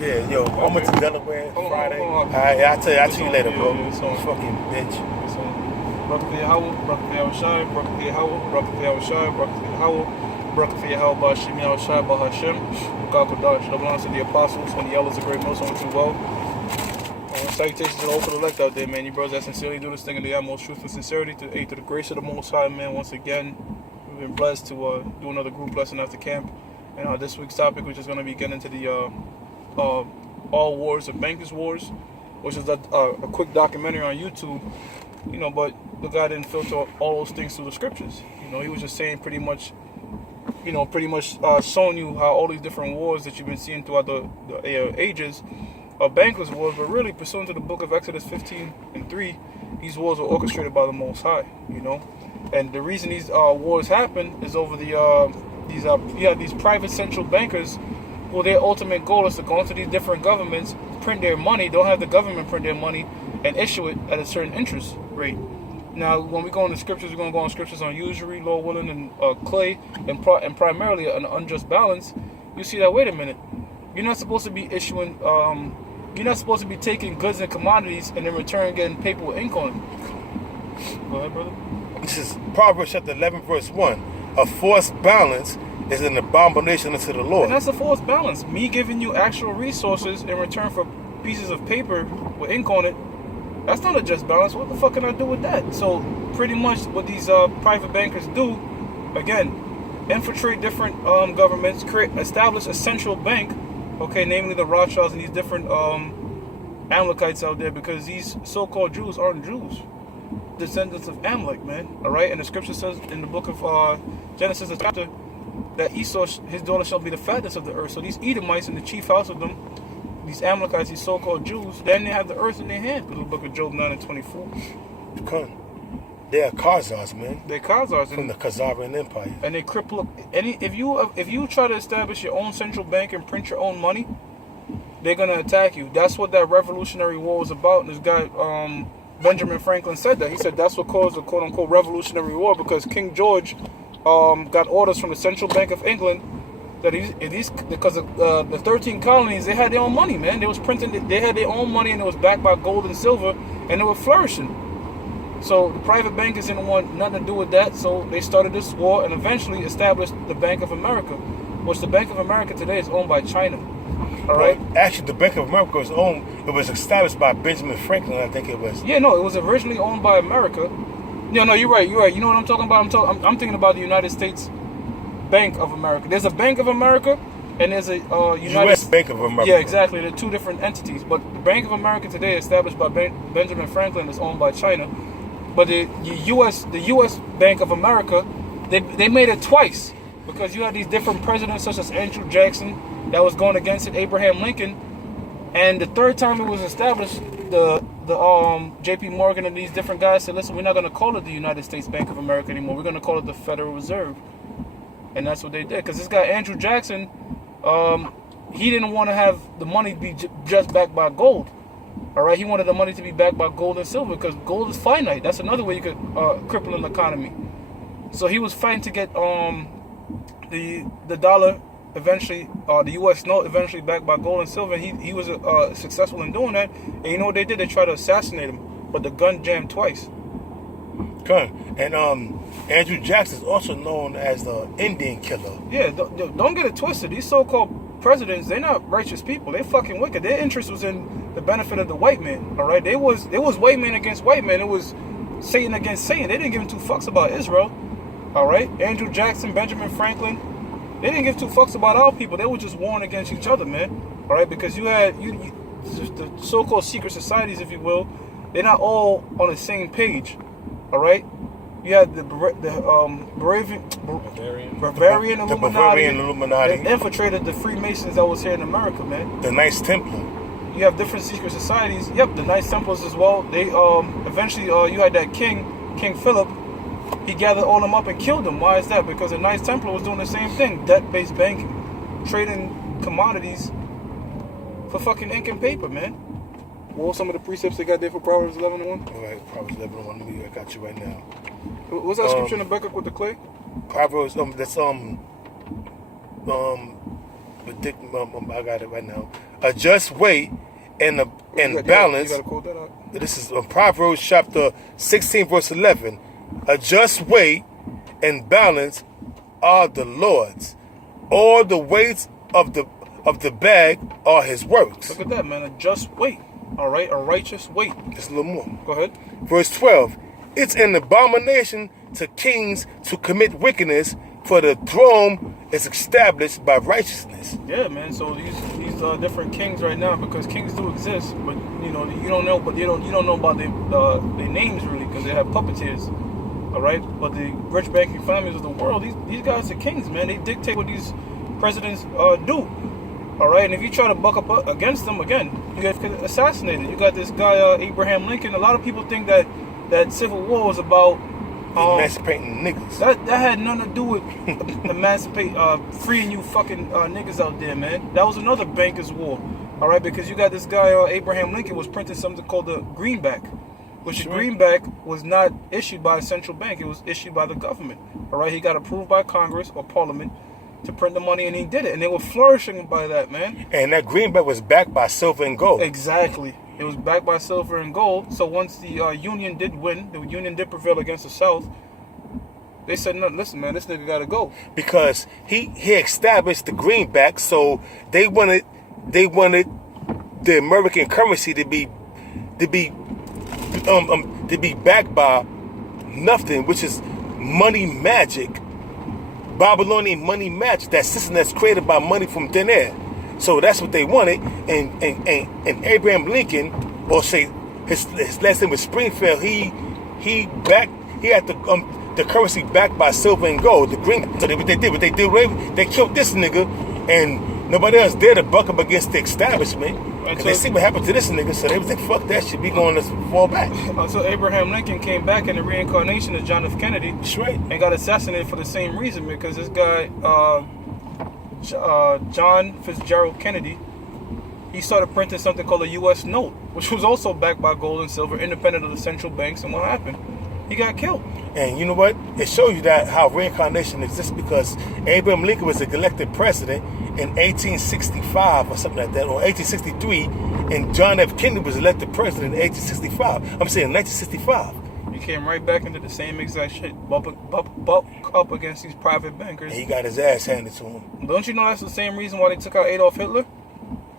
Yeah, yo, I went to Delaware Friday. Alright, I'll tell you later, bro. Fucking bitch. Barak Yahweh, Barak Yahushai, Barak Yahweh, Barak Yahushai, Barak Yahweh, Barak Yahweh, Ba'Hashem Yahushai, Ba'Hashem, God Kodash. That belongs to the apostles and the elders of great most on to well. Salutations to the open elect out there, man. You brothers that sincerely do this thing in the utmost truth and sincerity to the grace of the Most High, man. Once again, we've been blessed to do another group lesson after camp. And this week's topic, which is going to be getting into the All Wars of Bankers Wars, which is a quick documentary on YouTube. You know, but the guy didn't filter all those things through the scriptures. You know, he was just saying pretty much showing you how all these different wars that you've been seeing throughout the ages are bankers' wars, but really pursuant to the book of Exodus 15:3, these wars are orchestrated by the Most High. You know, and the reason these wars happen is over these private central bankers, who their ultimate goal is to go into these different governments, print their money. Don't have the government print their money and issue it at a certain interest rate. Now, when we go into scriptures, we're going to go on scriptures on usury, Lord willing, and clay, and primarily an unjust balance. You see that, wait a minute, you're not supposed to be issuing, you're not supposed to be taking goods and commodities and in return getting paper with ink on it. Go ahead, brother. This is Proverbs chapter 11, verse 1. A forced balance is an abomination unto the Lord. And that's a forced balance. Me giving you actual resources in return for pieces of paper with ink on it, that's not a just balance. What the fuck can I do with that? So pretty much what these private bankers do, again, infiltrate different governments, establish a central bank, okay, namely the Rothschilds and these different Amalekites out there, because these so-called Jews aren't Jews, descendants of Amalek, man. All right, and the scripture says in the book of Genesis, the chapter, that Esau, his daughter, shall be the fatness of the earth. So these Edomites and the chief house of them, these Amalekites, these so-called Jews, then they have the earth in their hand. In the book of Job 9:24. They are Khazars, man. They're Khazars from the Khazarian Empire, and they cripple if you try to establish your own central bank and print your own money, they're gonna attack you. That's what that Revolutionary War was about. And this guy Benjamin Franklin said that. He said that's what caused the quote-unquote Revolutionary War, because King George got orders from the Central Bank of England that because of the 13 colonies, they had their own money, man. They was printing, they had their own money, and it was backed by gold and silver, and they were flourishing. So the private bankers didn't want nothing to do with that, so they started this war and eventually established the Bank of America, which the Bank of America today is owned by China. All right. Well, actually, the Bank of America was owned. It was established by Benjamin Franklin, I think it was. Yeah, no, it was originally owned by America. Yeah, no, you're right. You're right. You know what I'm talking about? I'm thinking about the United States Bank of America. There's a Bank of America, and there's a U.S. Bank of America. Yeah, exactly. They're two different entities. But the Bank of America today, established by Benjamin Franklin, is owned by China. But the U.S. Bank of America, they made it twice, because you had these different presidents such as Andrew Jackson that was going against it, Abraham Lincoln, and the third time it was established, the J.P. Morgan and these different guys said, listen, we're not going to call it the United States Bank of America anymore. We're going to call it the Federal Reserve. And that's what they did. Because this guy, Andrew Jackson, he didn't want to have the money be just backed by gold. All right? He wanted the money to be backed by gold and silver, because gold is finite. That's another way you could cripple an economy. So he was fighting to get the dollar eventually, the U.S. note eventually backed by gold and silver. And he was successful in doing that. And you know what they did? They tried to assassinate him, but the gun jammed twice. Okay. And Andrew Jackson is also known as the Indian killer. Yeah, don't get it twisted. These so-called presidents, they're not righteous people. They're fucking wicked. Their interest was in the benefit of the white man. All right, it was white man against white man. It was Satan against Satan. They didn't give two fucks about Israel. All right, Andrew Jackson, Benjamin Franklin, they didn't give two fucks about our people. They were just warring against each other, man. All right, because you had the so-called secret societies, if you will. They're not all on the same page. All right. You had the Bavarian Illuminati that infiltrated the Freemasons that was here in America, man. The Knights Templar. You have different secret societies. Yep, the Knights Templars as well. They eventually you had that King Philip. He gathered all them up and killed them. Why is that? Because the Knights Templar was doing the same thing, debt-based banking, trading commodities for fucking ink and paper, man. What were some of the precepts they got there for Proverbs 11:1? All right, Proverbs 11:1. I got you right now. What's that scripture in the back up with the clay? Proverbs, that's I got it right now. a just weight, and balance. You gotta quote that out. This is Proverbs chapter 16, verse 11. A just weight and balance are the Lord's. All the weights of the bag are his works. Look at that, man. A just weight. All right, a righteous weight. Just a little more. Go ahead. Verse 12. It's an abomination to kings to commit wickedness, for the throne is established by righteousness. Yeah, man. So these different kings right now, because kings do exist, but you don't know, but you don't know about their names really, because they have puppeteers. All right, but the rich banking families of the world, these guys are kings, man. They dictate what these presidents do. All right, and if you try to buck up against them again, you get assassinated. You got this guy Abraham Lincoln. A lot of people think that Civil War was about emancipating niggas. That had nothing to do with freeing you fucking niggas out there, man. That was another bankers' war. All right, because you got this guy Abraham Lincoln was printing something called the greenback, which the greenback was not issued by a central bank. It was issued by the government. All right, he got approved by Congress or Parliament to print the money, and he did it, and they were flourishing by that, man. And that greenback was backed by silver and gold. Exactly. It was backed by silver and gold. So once the Union did win, the Union did prevail against the South, they said, no, listen, man, this nigga got to go. Because he established the greenback, so they wanted the American currency to be backed by nothing, which is money magic, Babylonian money magic, that system that's created by money from thin air. So that's what they wanted, and Abraham Lincoln, or say his last name was Springfield. He had the currency backed by silver and gold, the green. So what they did, they killed this nigga, and nobody else dared to buck up against the establishment. And so they see what happened to this nigga, so they was like, fuck that shit, we going to fall back. So Abraham Lincoln came back in the reincarnation of John F. Kennedy. That's right. And got assassinated for the same reason, because this guy, John Fitzgerald Kennedy, he started printing something called a U.S. note, which was also backed by gold and silver, independent of the central banks. And what happened? He got killed. And you know what? It shows you that how reincarnation exists, because Abraham Lincoln was elected president in 1865 or something like that, or 1863, and John F. Kennedy was elected president in 1865. I'm saying 1965. He came right back into the same exact shit, bump up against these private bankers. And he got his ass handed to him. Don't you know that's the same reason why they took out Adolf Hitler?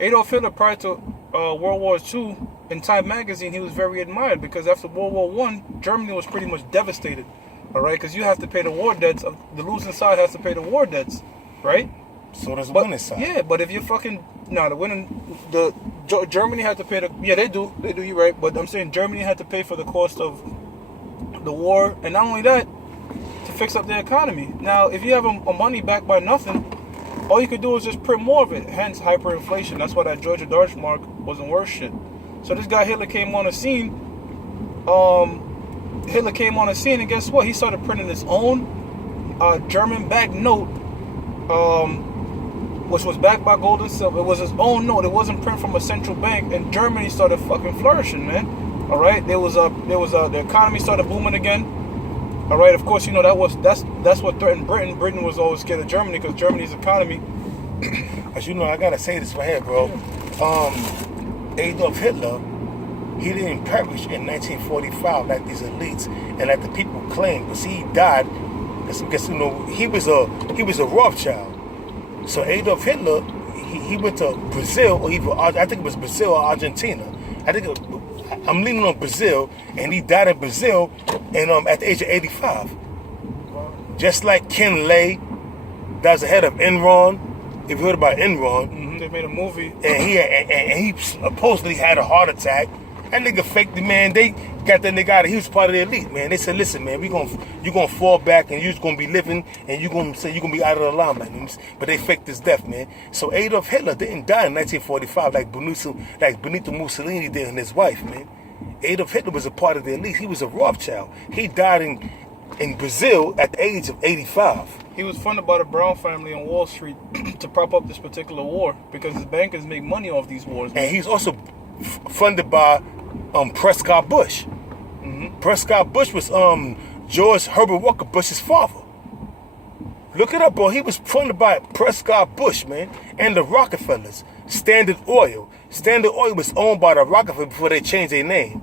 Adolf Hitler, prior to World War II, in Time magazine, he was very admired, because after World War I, Germany was pretty much devastated. All right, because you have to pay the war debts. The losing side has to pay the war debts, right? So does the winning side. Yeah, but if you're Germany had to pay they do, you're right. But I'm saying Germany had to pay for the cost of the war, and not only that, to fix up their economy. Now, if you have a money backed by nothing, all you could do is just print more of it. Hence, hyperinflation. That's why that Georgia Deutschmark wasn't worth shit. So this guy Hitler came on the scene. And guess what? He started printing his own German-backed note, which was backed by gold and silver. It was his own note. It wasn't printed from a central bank, and Germany started fucking flourishing, man. All right, the economy started booming again. All right, of course, you know that's what threatened Britain. Britain was always scared of Germany, because Germany's economy. As you know, I gotta say this right here, bro. Adolf Hitler, he didn't perish in 1945 like these elites and like the people claim, because he died. Because you know he was a Rothschild. So Adolf Hitler, he went to Brazil, or even I think it was Brazil or Argentina. I'm leaning on Brazil, and he died in Brazil, and at the age of 85. Just like Ken Lay, that was the head of Enron. If you heard about Enron, they made a movie, and he supposedly had a heart attack. That nigga faked the man. They got that nigga out. He was part of the elite, man. They said, "Listen, man, you gonna fall back, and you're just gonna be living, and you gonna say you're gonna be out of the limelight." But they faked his death, man. So Adolf Hitler didn't die in 1945 like Benito Mussolini did, and his wife, man. Adolf Hitler was a part of the elite. He was a Rothschild. He died in Brazil at the age of 85. He was funded by the Brown family on Wall Street to prop up this particular war, because his bankers make money off these wars, man. And he's also funded by Prescott Bush. Prescott Bush was George Herbert Walker Bush's father. Look it up, bro. He was funded by Prescott Bush, man, and the Rockefellers. Standard Oil. Standard Oil was owned by the Rockefeller before they changed their name.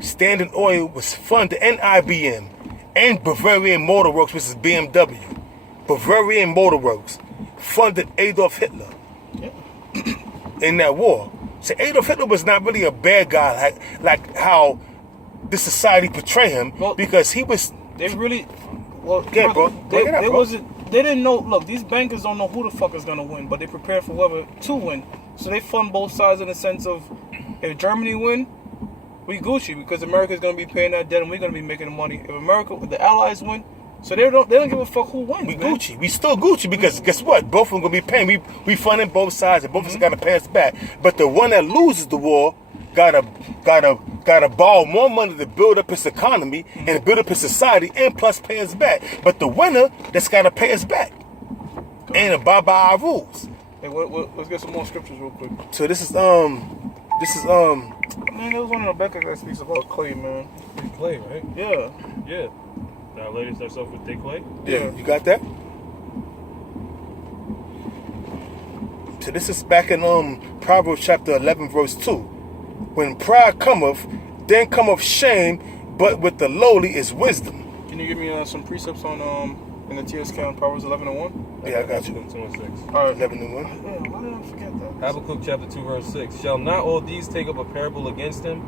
Standard Oil was funded, and IBM, and Bavarian Motor Works, which is BMW. Bavarian Motor Works funded Adolf Hitler in that war. So Adolf Hitler was not really a bad guy like how the society portray him, because he was. They really. Well, yeah, bro. They didn't know. Look, these bankers don't know who the fuck is gonna win, but they prepare for whoever to win. So they fund both sides in the sense of, if Germany win, we Gucci, because America's gonna be paying that debt and we're gonna be making the money. If the Allies win, so they don't give a fuck who wins. We man. Gucci. We still Gucci, because guess what? Both of them gonna be paying. We funding both sides, and both of us gotta pay us back. But the one that loses the war gotta borrow more money to build up its economy and build up its society, and plus pay us back. But the winner that's gotta pay us back and abide by our rules. Hey, let's get some more scriptures real quick. So this is Man, there was one in Rebecca that speaks about clay, man. Clay, right? Yeah. Yeah. Now, lady starts off with thick clay. Yeah, you got that? So this is back in Proverbs chapter 11, verse 2. When pride cometh, then cometh shame, but with the lowly is wisdom. Can you give me some precepts on in the TSK on Proverbs 11 and 1? Yeah, I got you. 2 and 6. All right. 11 and 1. Yeah, why did I forget that? Habakkuk chapter 2 verse 6. Shall not all these take up a parable against him,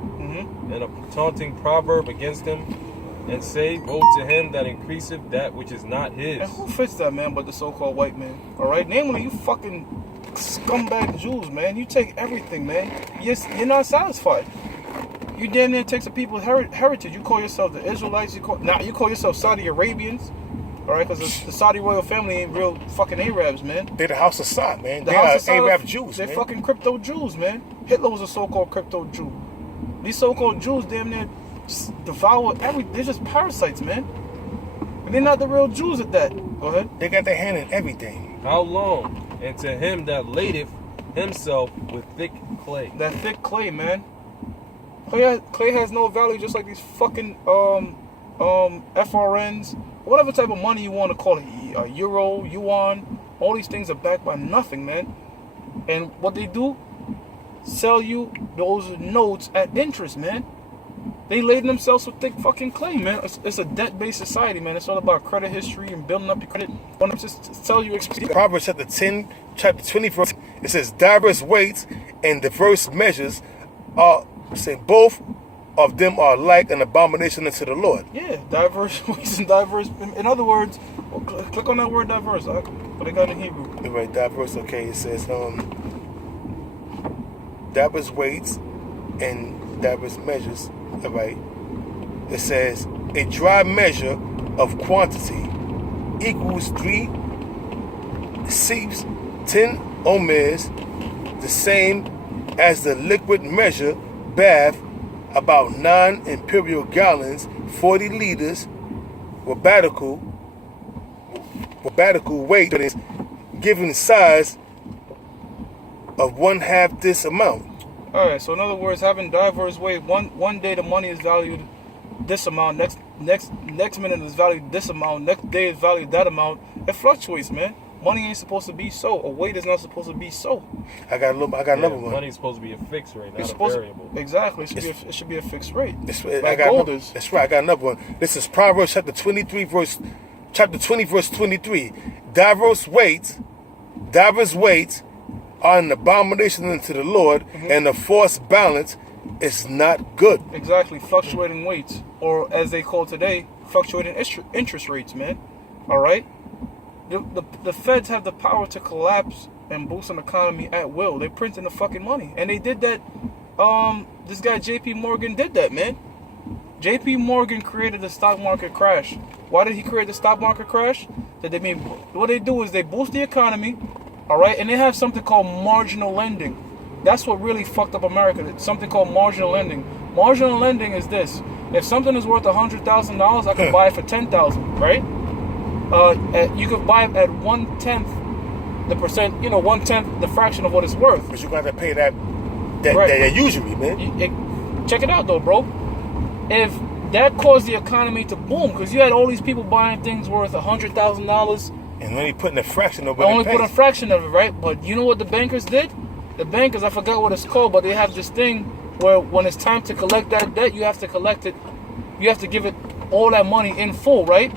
and a taunting proverb against him, and say, woe to him that increaseth that which is not his? And who fits that, man, but the so-called white man? All right, namely, you fucking scumbag Jews, man. You take everything, man. You're not satisfied. You damn near take some people's heritage. You call yourself the Israelites. You call yourself Saudi Arabians. All right, because the Saudi royal family ain't real fucking Arabs, man. They're the house of Saud, man. The They house are of Saud, Arab Jews, They're man. fucking crypto Jews, man. Hitler was a so-called crypto Jew. These so-called Jews damn near devour everything. They're just parasites, man. And they're not the real Jews at that. Go ahead. They got their hand in everything. How long? And to him that ladeth himself with thick clay. That thick clay, man. Clay has no value, just like these fucking FRNs, whatever type of money you want to call it, euro, yuan. All these things are backed by nothing, man. And what they do, sell you those notes at interest, man. They laden themselves with thick fucking clay, man. It's a debt-based society, man. It's all about credit history and building up your credit. One just tell you. Proverbs chapter 10, chapter 20, verse, it says, diverse weights and diverse measures are, saying both of them are like an abomination unto the Lord. Yeah, diverse weights and diverse. In other words, click on that word diverse. What they got in Hebrew. Right, diverse. Okay, it says diverse weights and diverse measures. All right. It says a dry measure of quantity equals 3 seeps, 10 omers, the same as the liquid measure bath, about 9 imperial gallons, 40 liters, rabbatical weight is given size of 1/2 this amount. All right. So in other words, having diverse weight. One day the money is valued this amount. Next minute is valued this amount. Next day is valued that amount. It fluctuates, man. Money ain't supposed to be so. A weight is not supposed to be so. I got another one. Money's supposed to be a fixed rate, not It's a supposed variable. Exactly. It should be a fixed rate. That's Like right. gold is. That's right. I got another one. This is Proverbs chapter 20, verse 23. Diverse weights are an abomination unto the Lord, and the forced balance is not good. Exactly. Fluctuating weights, or as they call today, fluctuating interest rates, man. All right. The feds have the power to collapse and boost an economy at will. They're printing the fucking money, and they did that. This guy J.P. Morgan did that, man. J.P. Morgan created the stock market crash. Why did he create the stock market crash? What they do is they boost the economy, all right, and they have something called marginal lending. That's what really fucked up America. It's something called marginal lending. Marginal lending is this: if something is worth $100,000, I can buy it for $10,000, right? You could buy it at 1/10 the percent, 1/10 the fraction of what it's worth. But you got to pay that usury, man. Check it out though, bro. If that caused the economy to boom, because you had all these people buying things worth $100,000, and only putting a fraction of what only it put a pays. fraction of it, right? But you know what the bankers did? The bankers, I forgot what it's called, but they have this thing where when it's time to collect that debt, you have to collect it. You have to give it all that money in full, right?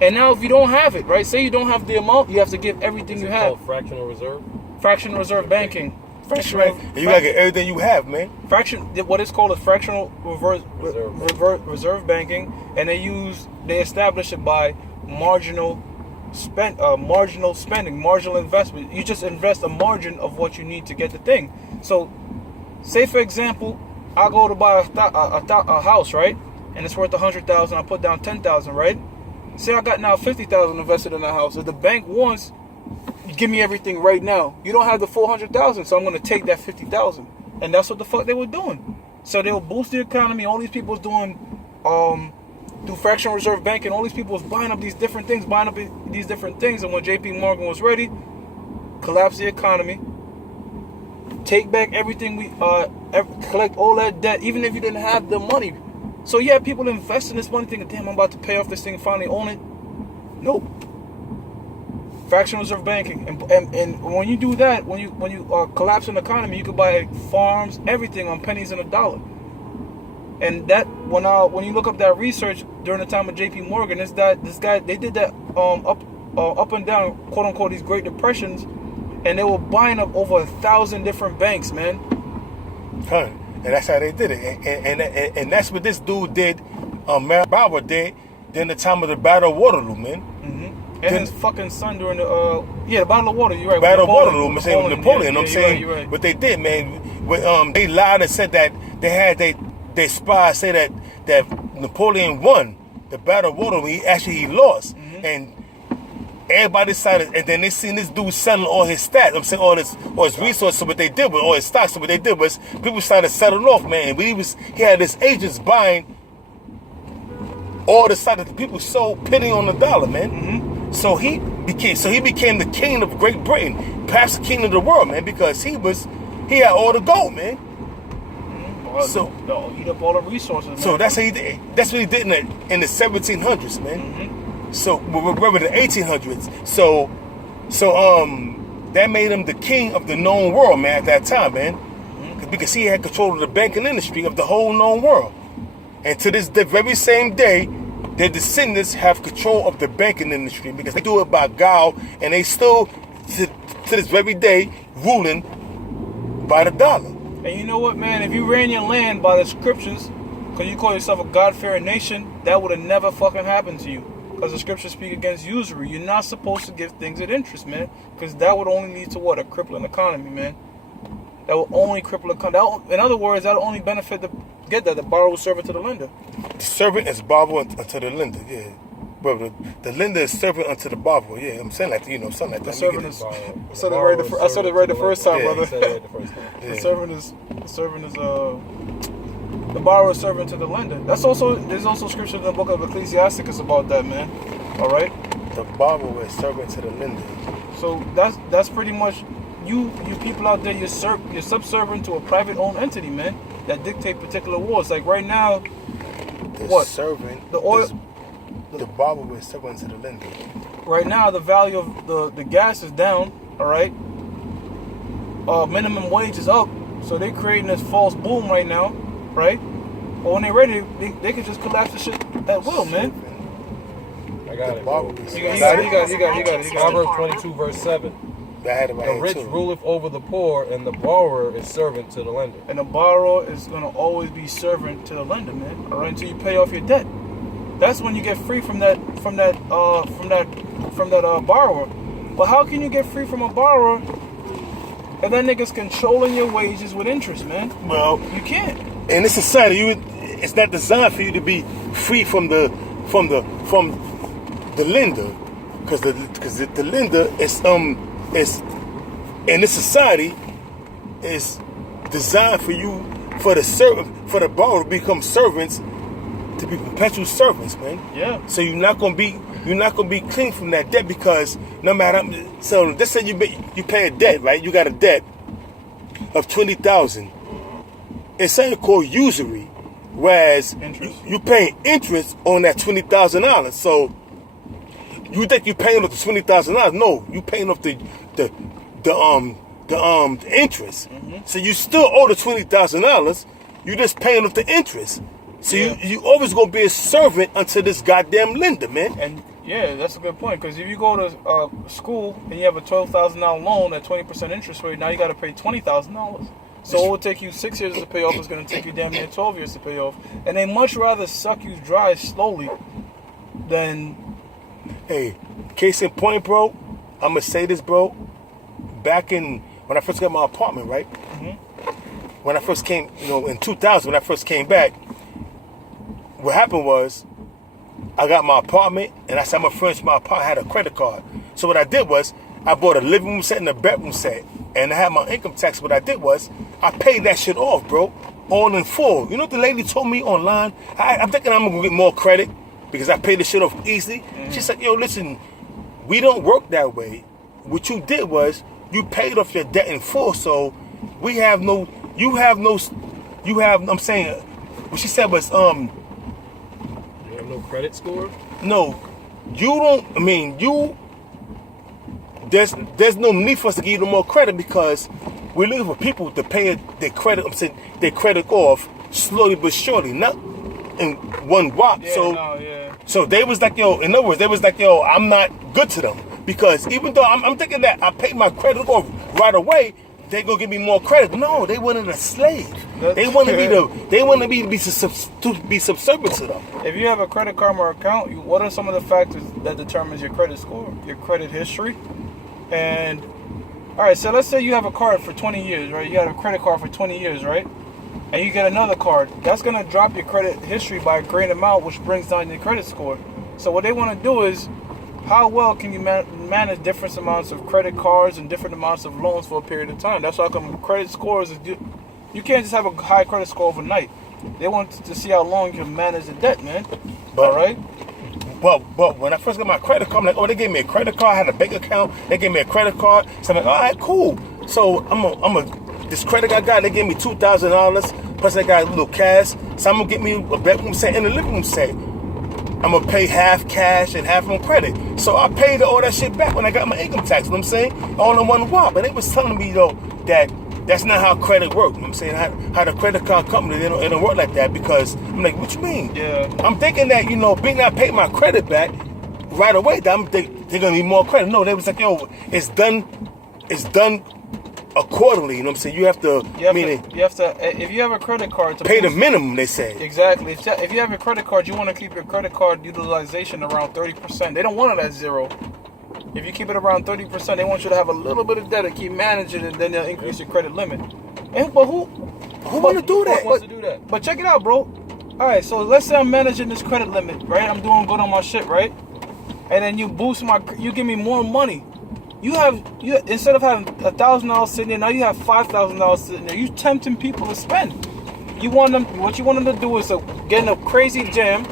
And now if you don't have it, right? Say you don't have the amount, you have to give everything you have. Called fractional reserve. Fractional reserve banking. That's right. And you gotta get everything you have, man. What it's called is fractional reserve banking, and they establish it by marginal spending, marginal investment. You just invest a margin of what you need to get the thing. So, say for example, I go to buy a house, right? And it's worth $100,000. I put down $10,000, right? Say I got now $50,000 invested in that house. If the bank wants, give me everything right now. You don't have the $400,000, so I'm gonna take that $50,000, and that's what the fuck they were doing. So they will boost the economy. All these people was doing, through fractional reserve banking. All these people was buying up these different things, and when J.P. Morgan was ready, collapse the economy, take back everything collect all that debt, even if you didn't have the money. So yeah, people invest in this money thinking, damn, I'm about to pay off this thing and finally own it. Nope. Fractional reserve banking, and when you do that, when you collapse an economy, you can buy farms, everything on pennies and a dollar. And that when you look up that research during the time of J.P. Morgan, is that this guy, they did that up and down, quote unquote, these Great Depressions, and they were buying up over 1,000 different banks, man. Huh. And that's how they did it, and that's what this dude did. Mayor Bauer did during the time of the Battle of Waterloo, man. Mm-hmm. And his fucking son during the Battle of Waterloo. You're right. Battle of Waterloo, Napoleon. Yeah, I'm saying you're right. what they did, man. When they lied and said that they had they spies say that Napoleon won the Battle of Waterloo. He lost, and everybody decided, and then they seen this dude selling all his stats. I'm saying all his resources. So what they did with all his stocks, so what they did was people started selling off, man. And he had his agents buying all the stock that the people sold, penny on the dollar, man. Mm-hmm. So he became the king of Great Britain, perhaps the king of the world, man, because he had all the gold, man. Well, so they'll eat up all the resources, man. So that's how he did. That's what he did in the 1700s, man. Mm-hmm. So we're in the 1800s. So that made him the king of the known world, man, at that time, man. Mm-hmm. Because he had control of the banking industry of the whole known world. And to this very same day, their descendants have control of the banking industry because they do it by guile, and they still, to this very day, ruling by the dollar. And you know what, man? If you ran your land by the scriptures, because you call yourself a God-fearing nation, that would have never fucking happened to you. Because the scriptures speak against usury. You're not supposed to give things at interest, man. Because that would only lead to what? A crippling economy, man. That will only cripple the economy. In other words, that will only benefit the borrower servant to the lender. The servant is borrower unto the lender, yeah. Well, the lender is servant unto the borrower, yeah. I'm saying like, something like that. The servant is. I said it right the first time, brother. The servant is the borrower servant to the lender. There's also scripture in the book of Ecclesiasticus about that, man. All right. The borrower is servant to the lender. So that's pretty much. You people out there, you're subservient to a private owned entity, man, that dictate particular laws. Like right now, the borrower is servant to the lender. Right now, the value of the gas is down. All right. Minimum wage is up, so they're creating this false boom right now, right? But when they're ready, they can just collapse the shit at will, man. I got it. You got it. Proverbs 22 verse 7. The rich ruleth over the poor, and the borrower is servant to the lender. And the borrower is gonna always be servant to the lender, man. All right, until you pay off your debt. That's when you get free from that borrower. But how can you get free from a borrower if that nigga's controlling your wages with interest, man? Well, you can't. In this society, it's not designed for you to be free from the lender, because the lender is in this society is designed for the borrower to become servants, to be perpetual servants, man. Yeah. So you're not gonna be clean from that debt, because no matter. So let's say you pay a debt, right? You got a debt of $20,000. It's something called usury, whereas you paying interest on that $20,000. So you think you're paying off the $20,000? No, you paying off the the interest. So you still owe the $20,000. You just paying off the interest. So you always gonna be a servant unto this goddamn lender, man. And yeah, that's a good point. Because if you go to school and you have a $12,000 loan at 20% interest rate, now you got to pay $20,000. So it will take you 6 years to pay off. It's going to take you damn near 12 years to pay off. And they much rather suck you dry slowly than. Hey, case in point, bro. I'm gonna say this, bro. Back in when I first got my apartment, right? When I first came, in 2000, when I first came back, what happened was I got my apartment, and I said my friends, my apartment had a credit card. So what I did was I bought a living room set and a bedroom set, and I had my income tax. What I did was I paid that shit off, bro, all in full. You know what the lady told me online? I'm thinking I'm gonna get more credit because I paid the shit off easily. She said, "Yo, listen, we don't work that way. What you did was you paid off your debt in full, so we have no. You have no. You have. I'm saying, what she said was You have no credit score? No, you don't. I mean, you. There's no need for us to give you no more credit because we're looking for people to pay their credit. I'm saying their credit off slowly but surely, not in one whop. So they was like, yo. In other words, they was like, yo, I'm not good to them because even though I'm thinking that I paid my credit off right away, they gonna give me more credit. No, they wanted a slave. They wanted me to be subservient to them. If you have a Credit Karma account, what are some of the factors that determines your credit score, your credit history? And all right, so let's say you have a card for 20 years, right? You got a credit card for 20 years, right? And you get another card. That's gonna drop your credit history by a great amount, which brings down your credit score. So what they want to do is, how well can you manage different amounts of credit cards and different amounts of loans for a period of time? That's why credit scores is. You can't just have a high credit score overnight. They want to see how long you can manage the debt, man. All right? But when I first got my credit card, I'm like, oh, they gave me a credit card. I had a bank account. They gave me a credit card. So I'm like, all right, cool. So this credit I got, they gave me $2,000. Plus I got a little cash. So I'm going to get me a bedroom set and a living room set. I'm going to pay half cash and half on credit. So I paid all that shit back when I got my income tax. You know what I'm saying? All in one whop. And they was telling me, though, that that's not how credit works. You know what I'm saying? How the credit card company, they don't work like that because I'm like, what you mean? Yeah. I'm thinking that, being that I paid my credit back right away, they're going to need more credit. No, they was like, yo, it's done accordingly. You know what I'm saying? You have to, if you have a credit card, to pay the minimum, they say. Exactly. If you have a credit card, you want to keep your credit card utilization around 30%. They don't want it at zero. If you keep it around 30%, they want you to have a little bit of debt and keep managing it, and then they'll increase your credit limit. But who want to do that? Who wants to do that? But check it out, bro. All right, so let's say I'm managing this credit limit, right? I'm doing good on my shit, right? And then you you give me more money. You instead of having $1,000 sitting there, now you have $5,000 sitting there. You tempting people to spend. What you want them to do is to get in a crazy jam.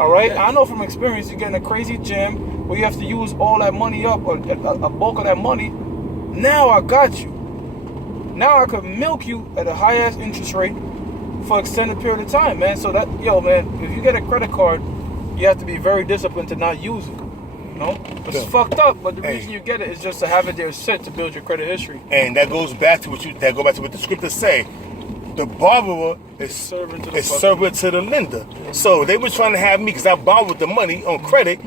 All right, I know from experience, you get in a crazy jam where you have to use all that money up or a bulk of that money. Now I got you. Now I could milk you at a high ass interest rate for an extended period of time, man. So that, man, if you get a credit card, you have to be very disciplined to not use it. But it's fucked up. But the reason you get it is just to have it there set to build your credit history. And that goes back to what the scriptures say. The borrower is servant to the lender. So they were trying to have me, because I borrowed the money on credit,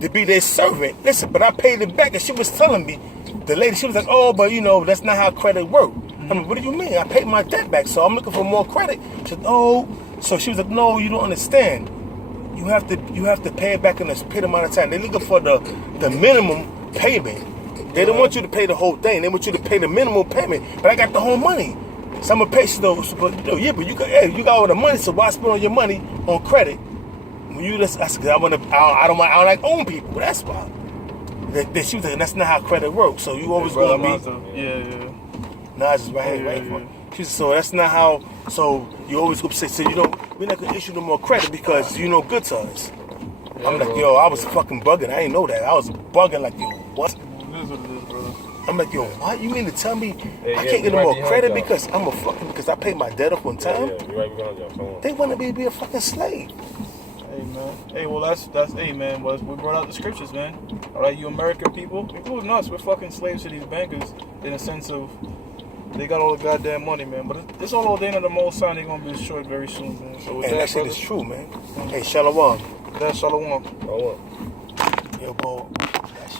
to be their servant. Listen, but I paid it back, and she was telling me, the lady, she was like, oh, but that's not how credit works. I mean, what do you mean? I paid my debt back, so I'm looking for more credit. She said, oh. So she was like, no, you don't understand. You have to pay it back in a period amount of time. They're looking for the minimum payment. They don't want you to pay the whole thing. They want you to pay the minimum payment. But I got the whole money. So I'm a patient though. But you got all the money. So why spend all your money on credit? When you just, I don't like own people. That's why. She was like, that's not how credit works. So you always gonna be. Yeah. Nah, it's just right here. She said, so that's not how. So you always gonna say, so we're not gonna issue no more credit because you're no good to us. Yeah, I'm like, yo, I was fucking bugging. I didn't know that. I was bugging like, yo, what? It is what it is, brother. I'm like, yo, what? You mean to tell me I can't get no more credit because because I paid my debt up on time? Yeah, you're right behind you. They want to be a fucking slave. Hey man. Hey, well that's hey man. Well, we brought out the scriptures, man. All right, you American people, including us, we're fucking slaves to these bankers in a sense of they got all the goddamn money, man. But it's all ordained of the Most High. They're gonna be destroyed very soon, man. So with And that shit brother, is true, man. Hey, Shalom. that's Shalom. Oh, Yo, bro. That shit.